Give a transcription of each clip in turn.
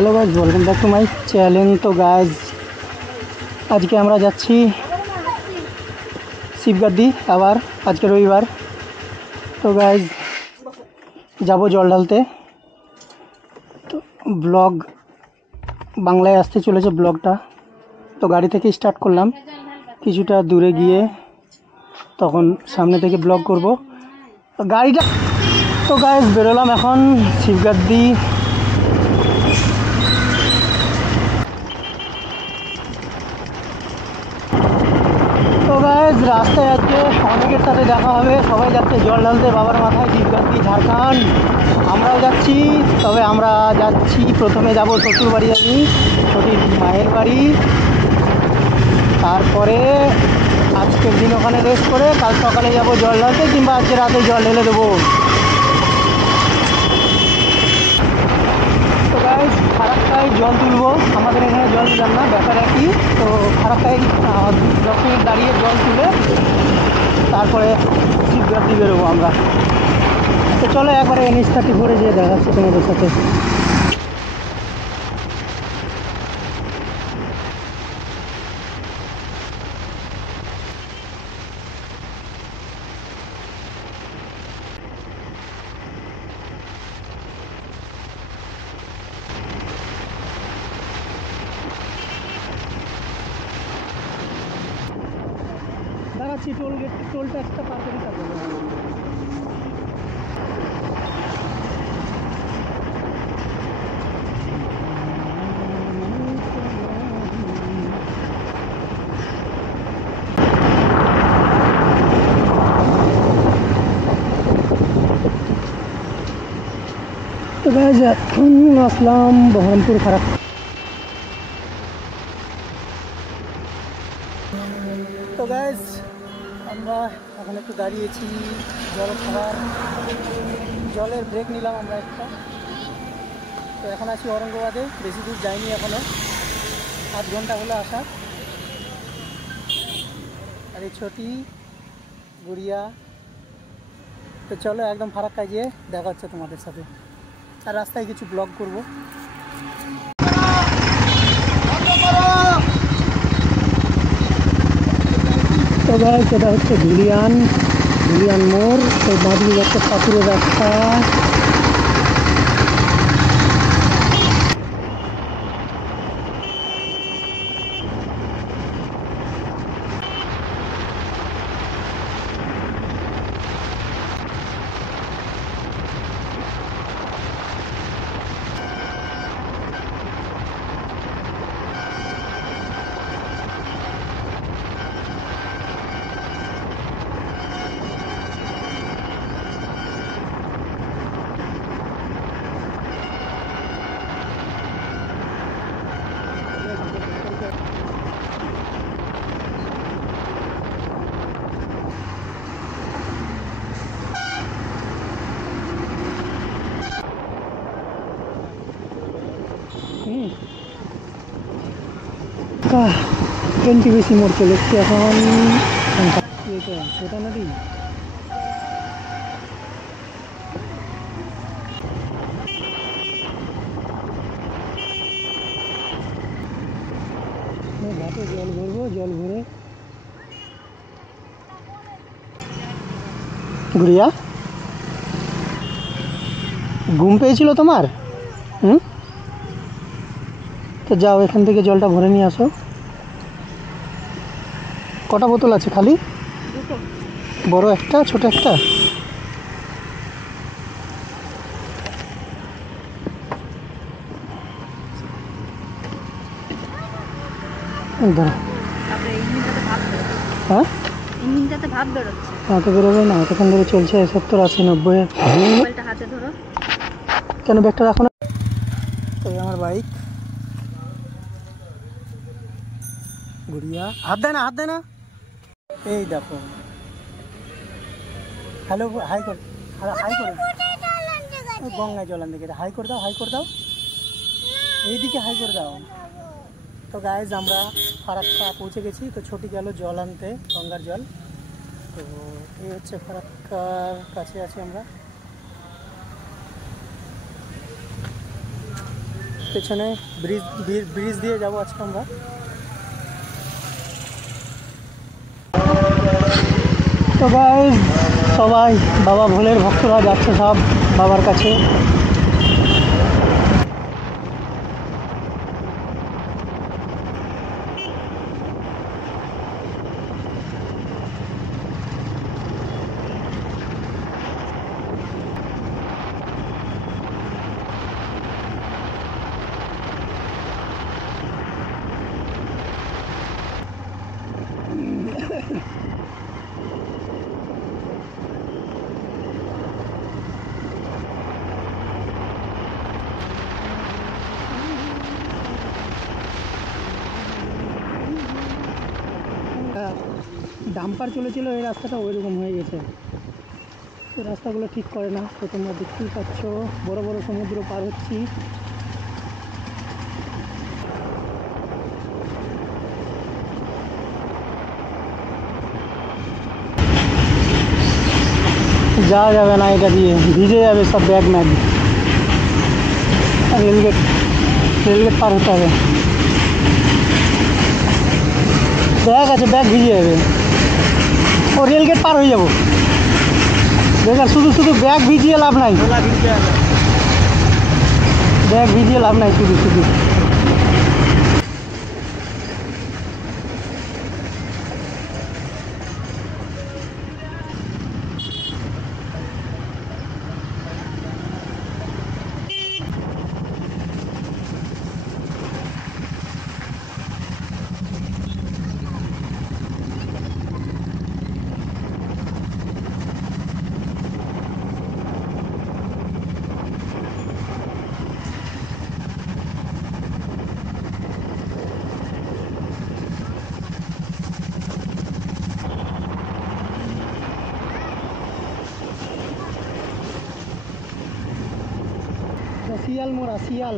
Hello guys, welcome back to my channel. तो guys आज के আমরা যাচ্ছি শিবগাদ্দি আবার আজকে রবিবার। তো গাইজ যাব জল ঢালতে। তো ব্লগ বাংলায় আসতে চলেছে ব্লগটা। তো গাড়ি থেকে স্টার্ট করলাম, কিছুটা দূরে গিয়ে তখন সামনে থেকে ব্লগ করব গাড়িটা। তো গাইজ বেরোলাম এখন শিবগাদ্দি। তো গাইজ রাস্তায় আজকে অনেকের সাথে দেখা হবে, সবাই যাচ্ছে জল ঢালতে বাবার মাথায় শিবগাদ্দি ঝাড়খণ্ড। আমরাও যাচ্ছি, তবে আমরা যাচ্ছি প্রথমে যাব শ্বশুর বাড়ি, আমি ছোটির মায়ের বাড়ি। তারপরে আজকের দিন ওখানে রেস্ট করে কাল সকালে যাব জল ঢালতে, কিংবা আজকে রাতে জল ঢেলে দেবো। তো গাইজ ফারাক্কায় জল তুলবো, আমাদের এখানে জল নিলাম না, ব্যাপার একই। তো ফারাক্কায় 10 মিনিট দাঁড়িয়ে জল তুলে তারপরে শিবগাদ্দি বেরোবো আমরা। তো চলো একবারে NH-34 যেয়ে দেখাচ্ছি তোমাদের সাথে। দেখাচ্ছি টোল ট্যাক্সটা পার করে থাকবে। তো গাইজ এখন আসলাম বহরমপুর ফারাক্কা। তো গাইজ আমরা এখন একটু দাঁড়িয়েছি জল খাবার, জলের ব্রেক নিলাম আমরা একটা। তো এখন আছি ঔরঙ্গাবাদে, বেশি দূর যাইনি এখনও, 8 ঘন্টা হলো আসা। আর এই ছোটি গুড়িয়া। তো চলো একদম ফারাক্কায় গিয়ে দেখা হচ্ছে তোমাদের সাথে, আর রাস্তায় কিছু ব্লগ করব। তো গাইস এটা হচ্ছে ধুলিয়ান মোড়। তো বাঁদিকে যাচ্ছে পাথুরের রাস্তা। NTPC মোড় চলে এসছি এখন। ছোটা নদী ঘাটে জল ভরবো, জল ভরে গুড়িয়া। ঘুম পেয়েছিল তোমার? তো যাও এখান থেকে জলটা ভরে নিয়ে আসো। কটা বোতল আছে? খালি বড় একটা, ছোট একটা? হ্যাঁ তো বেরোবে না, তখন ধরে চলছে 70, 80, 90। কেন ব্যাগটা রাখো না? তো আমার বাইক গুড়িয়া। হাত দেয় না। এই দেখো, হ্যালো হাই কর, গঙ্গায় জল আনতে গেলে হাই করে দাও, এইদিকে হাই করে দাও। তো গাইজ আমরা ফারাক্কা পৌঁছে গেছি। তো ছোটি গেল জল আনতে, গঙ্গার জল। তো এই হচ্ছে ফারাক্কার কাছে আছি আমরা। পেছনে ব্রিজ ব্রিজ দিয়ে যাব আজকে আমরা। তো গাইস সবাই বাবা ভোলের ভক্তরা যাচ্ছে সব বাবার কাছে। ডাম্পার চলেছিল, এই রাস্তাটা ওইরকম হয়ে গেছে। এই রাস্তাগুলো ঠিক করে না। তো তোমরা দেখতেই পাচ্ছ বড় বড় সমুদ্র পার হচ্ছি। যাওয়া যাবে না এটা দিয়ে, ভিজে যাবে সব ব্যাগ ম্যাগ। রেলগেট পার হতে হবে। ব্যাগ আছে, ব্যাগ ভিজে যাবে। ও রেলগেট পার হয়ে যাবো। বেকার শুধু শুধু ব্যাগ ভিজিয়ে লাভ নাই, ব্যাগ ভিজিয়ে লাভ নাই শুধু শুধু। শিয়াল মোড়া শিয়াল।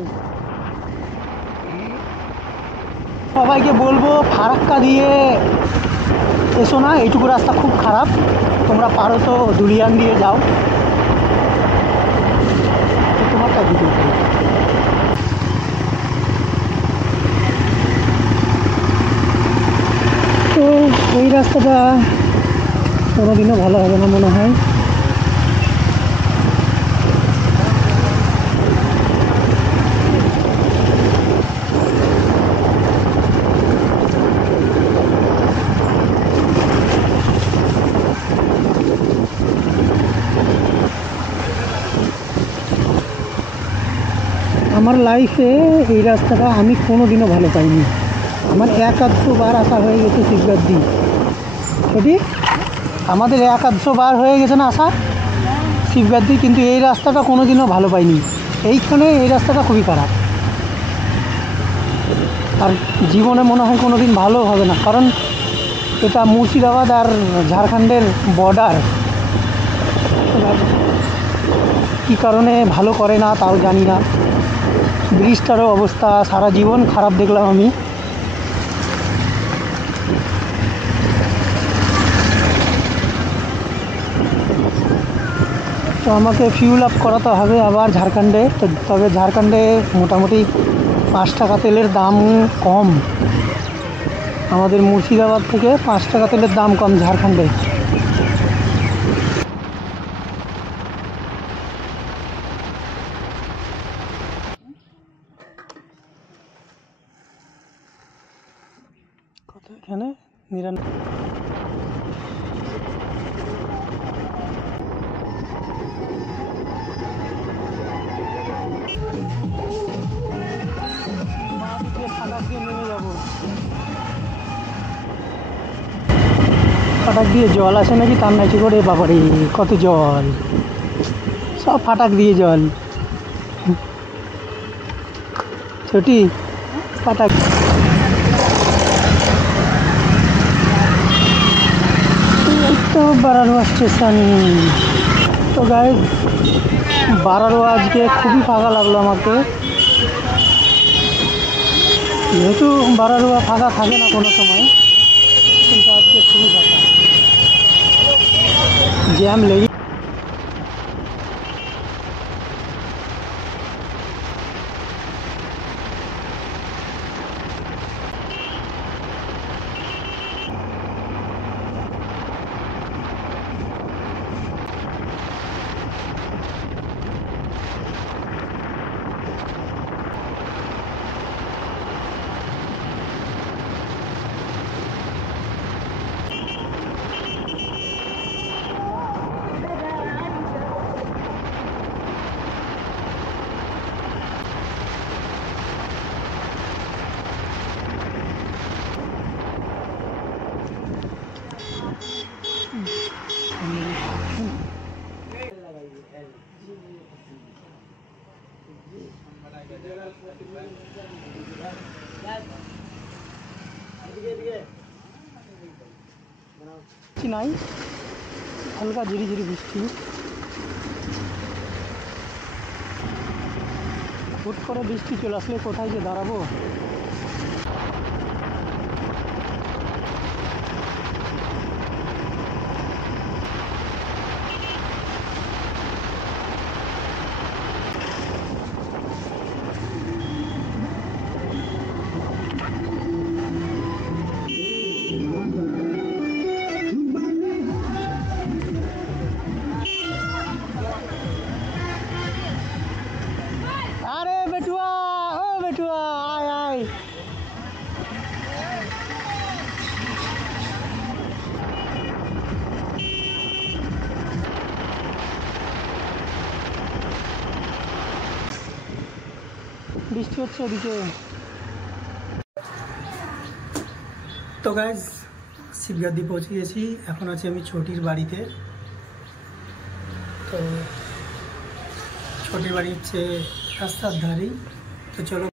সবাইকে বলবো ফারাক্কা দিয়ে এসো না, এইটুকু রাস্তা খুব খারাপ। তোমরা পারো তো দুলিয়ান দিয়ে যাও। তোমারটা দিতে তো এই রাস্তাটা কোনোদিনও ভালো হবে না মনে হয়। আমার লাইফে এই রাস্তাটা আমি কোনো দিনও ভালো পাইনি। আমার এক আধশো বার আসা হয়ে গেছে শিবগাদ্দি। সেটি আমাদের এক আধশো বার হয়ে গেছে না আসা শিবগাদ্দি, কিন্তু এই রাস্তাটা কোনো দিনও ভালো পাইনি। এইখানে এই রাস্তাটা খুবই খারাপ, আর জীবনে মনে হয় কোনো দিন ভালো হবে না, কারণ এটা মুর্শিদাবাদ আর ঝাড়খণ্ডের বর্ডার। কী কারণে ভালো করে না তাও জানি না। ব্রিজটারও অবস্থা সারা জীবন খারাপ দেখলাম আমি। তো আমাকে ফিউল আপ করাতে হবে আবার ঝাড়খণ্ডে। তো তবে ঝাড়খণ্ডে মোটামুটি 5 টাকা তেলের দাম কম, আমাদের মুর্শিদাবাদ থেকে 5 টাকা তেলের দাম কম ঝাড়খণ্ডে। কত এখানে 99। ফাটাক দিয়ে জল আসে নাকি তার নাকি করে, বাবারে কত জল, সব ফাটাক দিয়ে জল। ছোটি ফাটাক। তো বারারুয়া স্টেশন। তো গাইস বারারুয়া আজকে খুবই ফাঁকা লাগলো আমাকে, যেহেতু বারারুয়া ফাঁকা থাকে না কোনো সময়, কিন্তু আজকে খুবই ফাঁকা, জ্যাম লেগে। নাই, হালকা ঝিরি ঝিরি বৃষ্টি। হুট করে বৃষ্টি চলে আসলে কোথায় যে দাঁড়াবো। আরে বেটুয়া, ও বেটুয়া, আয় আয়। বৃষ্টি হচ্ছে ওদিকে। তো গাইজ শিবগাদি পৌঁছে গেছি। এখন আছি আমি ছোটির বাড়িতে। তো ছোটির বাড়ি হচ্ছে রাস্তার ধারেই। তো চলো।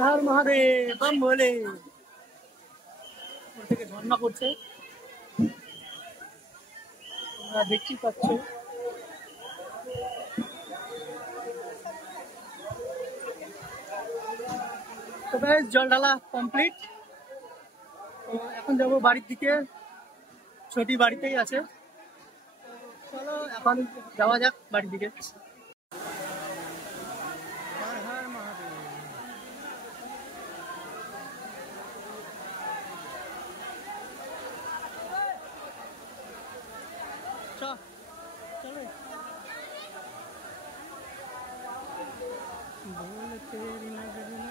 हर महादेव बम बोले। থেকে ঝর্ণা পড়ছে, তোমরা দেখতেই পাচ্ছ। তো গাইস জল ঢালা কমপ্লিট। তো এখন যাবো বাড়ির দিকে। ছোটি বাড়িতেই আছে। চলো এখন যাওয়া যাক বাড়ির দিকে। चलो बोल तेरी नजर